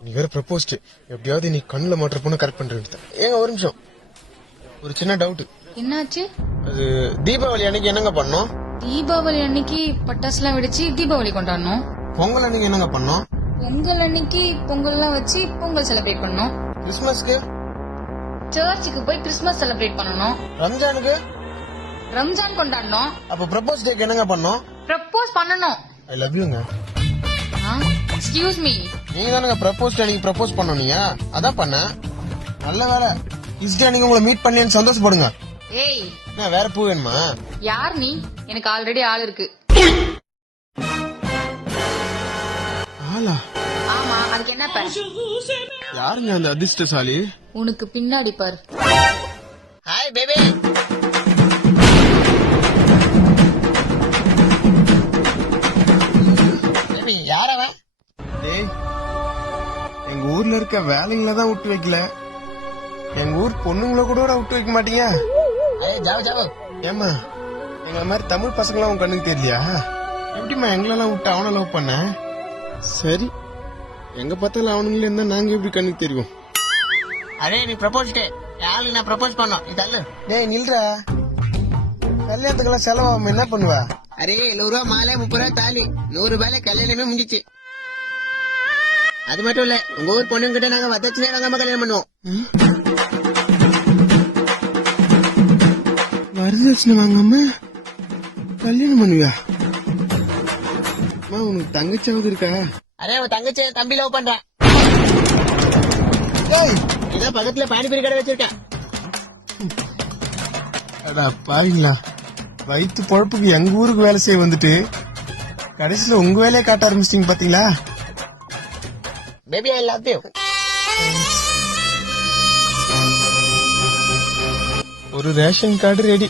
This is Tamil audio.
நீ வேற ப்ரப்போஸ்ட் எப்படியாவது நீ கண்ணுல மாற்ற பொண்ணு கரெக்ட் பண்றேன். ஏங்க ஒரு நிமிஷம், ஒரு சின்ன டவுட். என்னாச்சு? அது தீபாவளி அன்னைக்கு என்னங்க பண்ணோம்? தீபாவளி அன்னைக்கு பட்டாசுலாம் வெடிச்சு தீபாவளி கொண்டாடணும். பொங்கல் அன்னைக்கு என்னங்க பண்ணோம்? பொங்கல் அன்னைக்கு பொங்கல்லாம் வச்சு பொங்கல் செலிப்ரேட் பண்ணணும். கிறிஸ்துமஸ்க்கு சர்ச்சுக்கு போய் கிறிஸ்துமஸ் செலிப்ரேட் பண்ணணும். ரம்ஜானுக்கு ரம்ஜான் கொண்டாடணும். அப்ப ப்ரப்போஸ் டேக்கு என்னங்க பண்ணோம்? ப்ரப்போஸ் பண்ணணும். ஐ லவ் யூங்க. Excuse me. நீங்க தானங்க ப்ரப்போஸ் அன்னைக்கு ப்ரப்போஸ் பண்ணீங்க, அதான் பண்ண. நல்ல வேலை இஸ் டே அன்னைக்கு உங்களை மீட் பண்ணேன்னு சந்தோஷப்படுங்க. ஏய், என்ன வேற பூ வேணுமா? யார் நீ? எனக்கு ஆல்ரெடி ஆள் இருக்கு. ஆளா? ஆமா, அதுக்கு என்ன பேர்? யாருங்க அந்த அதிர்ஷ்டசாலி? உனக்கு பின்னாடி பாரு. Hi baby. பேபி யார் அவன்? டேய், எங்க ஊர்ல இருக்க வேலைங்கள தான் விட்டு வைக்கல, எங்க ஊர் பொண்ணுங்கள கூட விட்டு வைக்க மாட்டீங்க. ஜாவ ஜாவ. ஏமா எங்க மாதிரி தமிழ் பசங்களாம் உன் கண்ணுக்கு தெரியலையா? எப்படிமா எங்களெல்லாம் விட்டு அவனை லவ் பண்ண? சரி, எங்க பார்த்தாலும் அவனுங்களே இருந்தா நாங்க எப்படி கண்ணுக்கு தெரியும்? அரே நீ ப்ரப்போஸ் டே யாருக்கு நான் ப்ரப்போஸ் பண்ணோம் இதல்ல. டேய் நில்றா, கல்யாணத்துக்கெல்லாம் செலவாகும் என்ன பண்ணுவ? அரே 100 ரூபா மாலை 30 ரூபா தாலி 100 ரூபாயில கல்யாணமே முடிஞ்சிச்சு. அது மட்டும் இல்ல, உங்க ஊர் பொண்ணுங்கிட்ட நாங்க வரதட்சணை வாங்காம கல்யாணம் பண்ணுவோம். வரதட்சணை வாங்காம கல்யாணம் பண்ணுவியா? உனக்கு தங்கச்சாவது இருக்கா? அரே உன் தங்கச்சி தம்பி லவ் பண்றான். இதான் பக்கத்துல பானிபூரி கடை வச்சிருக்கேன். அடா பாருங்களா, வயிற்று பொழப்புக்கு எங்க ஊருக்கு வேலை செய்ய வந்துட்டு கடைசியில உங்க வேலையை காட்ட ஆரம்பிச்சிட்டீங்க பாத்தீங்களா? Baby I love you. ஒரு ரேஷன் கார்டு ரெடி.